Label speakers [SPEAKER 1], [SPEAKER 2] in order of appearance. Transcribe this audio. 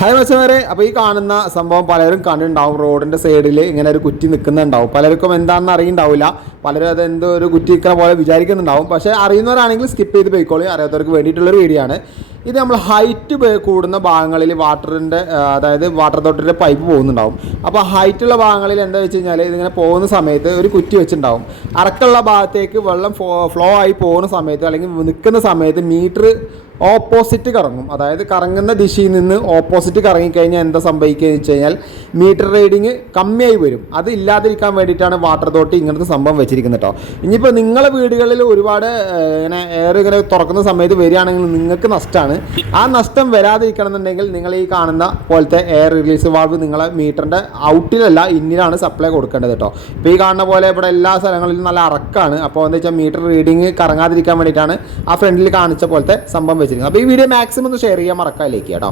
[SPEAKER 1] Hi മച്ചമാരെ അപ്പോൾ ഈ കാണുന്ന സംഭവം പലരും കണ്ടിട്ടുണ്ടാവും. റോഡിന്റെ സൈഡിൽ ഇങ്ങനെ ഒരു കുറ്റി നിൽക്കുന്നുണ്ടാവും. പലർക്കും എന്താണെന്ന് അറിയുണ്ടാവില്ല. പലരും അത് എന്തോ ഒരു കുറ്റി നിൽക്കുന്ന പോലെ വിചാരിക്കുന്നുണ്ടാവും. പക്ഷേ അറിയുന്നവരാണെങ്കിൽ സ്കിപ്പ് ചെയ്ത് പോയിക്കോളി. അറിയാത്തവർക്ക് വേണ്ടിയിട്ടുള്ളൊരു വീഡിയോ ആണ്. ഇത് നമ്മൾ ഹൈറ്റ് കൂടുന്ന ഭാഗങ്ങളിൽ വാട്ടറിന്റെ അതായത് വാട്ടർ അതോറിറ്റിയുടെ പൈപ്പ് പോകുന്നുണ്ടാവും. അപ്പോൾ ഹൈറ്റുള്ള ഭാഗങ്ങളിൽ എന്താ വെച്ച് കഴിഞ്ഞാൽ ഇതിങ്ങനെ പോകുന്ന സമയത്ത് ഒരു കുറ്റി വെച്ചിട്ടുണ്ടാവും. അറക്കുള്ള ഭാഗത്തേക്ക് വെള്ളം ഫ്ലോ ആയി പോകുന്ന സമയത്ത് അല്ലെങ്കിൽ നിൽക്കുന്ന സമയത്ത് മീറ്റർ ഓപ്പോസിറ്റ് കറങ്ങും. അതായത് കറങ്ങുന്ന ദിശയിൽ നിന്ന് ഓപ്പോസിറ്റ് കറങ്ങിക്കഴിഞ്ഞാൽ എന്താ സംഭവിക്കുക എന്ന് വെച്ച് കഴിഞ്ഞാൽ മീറ്റർ റീഡിങ് കമ്മിയായി വരും. അത് ഇല്ലാതിരിക്കാൻ വേണ്ടിയിട്ടാണ് വാട്ടർ അതോറിറ്റി ഇങ്ങനത്തെ സംഭവം വെച്ചിരിക്കുന്നത് കേട്ടോ ഇനിയിപ്പോൾ നിങ്ങളെ വീടുകളിൽ ഒരുപാട് ഇങ്ങനെ എയർ ഇങ്ങനെ തുറക്കുന്ന സമയത്ത് വരികയാണെങ്കിൽ നിങ്ങൾക്ക് നഷ്ടമാണ് ആ നഷ്ടം വരാതിരിക്കണം എന്നുണ്ടെങ്കിൽ നിങ്ങൾ ഈ കാണുന്ന പോലത്തെ എയർ റിലീസ് വാൾവ് നിങ്ങളെ മീറ്ററിന്റെ ഔട്ടിലല്ല ഇന്നിലാണ് സപ്ലൈ കൊടുക്കേണ്ടത് കേട്ടോ ഇപ്പോൾ ഈ കാണുന്ന പോലെ ഇവിടെ എല്ലാ സ്ഥലങ്ങളിലും നല്ല അറക്കാണ്. അപ്പോൾ എന്താ വെച്ചാൽ മീറ്റർ റീഡിങ് കറങ്ങാതിരിക്കാൻ വേണ്ടിയിട്ടാണ് ആ ഫ്രണ്ടിൽ കാണിച്ച പോലത്തെ സംഭവം വെച്ചിരിക്കുന്നത്. അപ്പോൾ ഈ വീഡിയോ മാക്സിമം ഒന്ന് ഷെയർ ചെയ്യാൻ മറക്കാതിലേക്ക് കേട്ടോ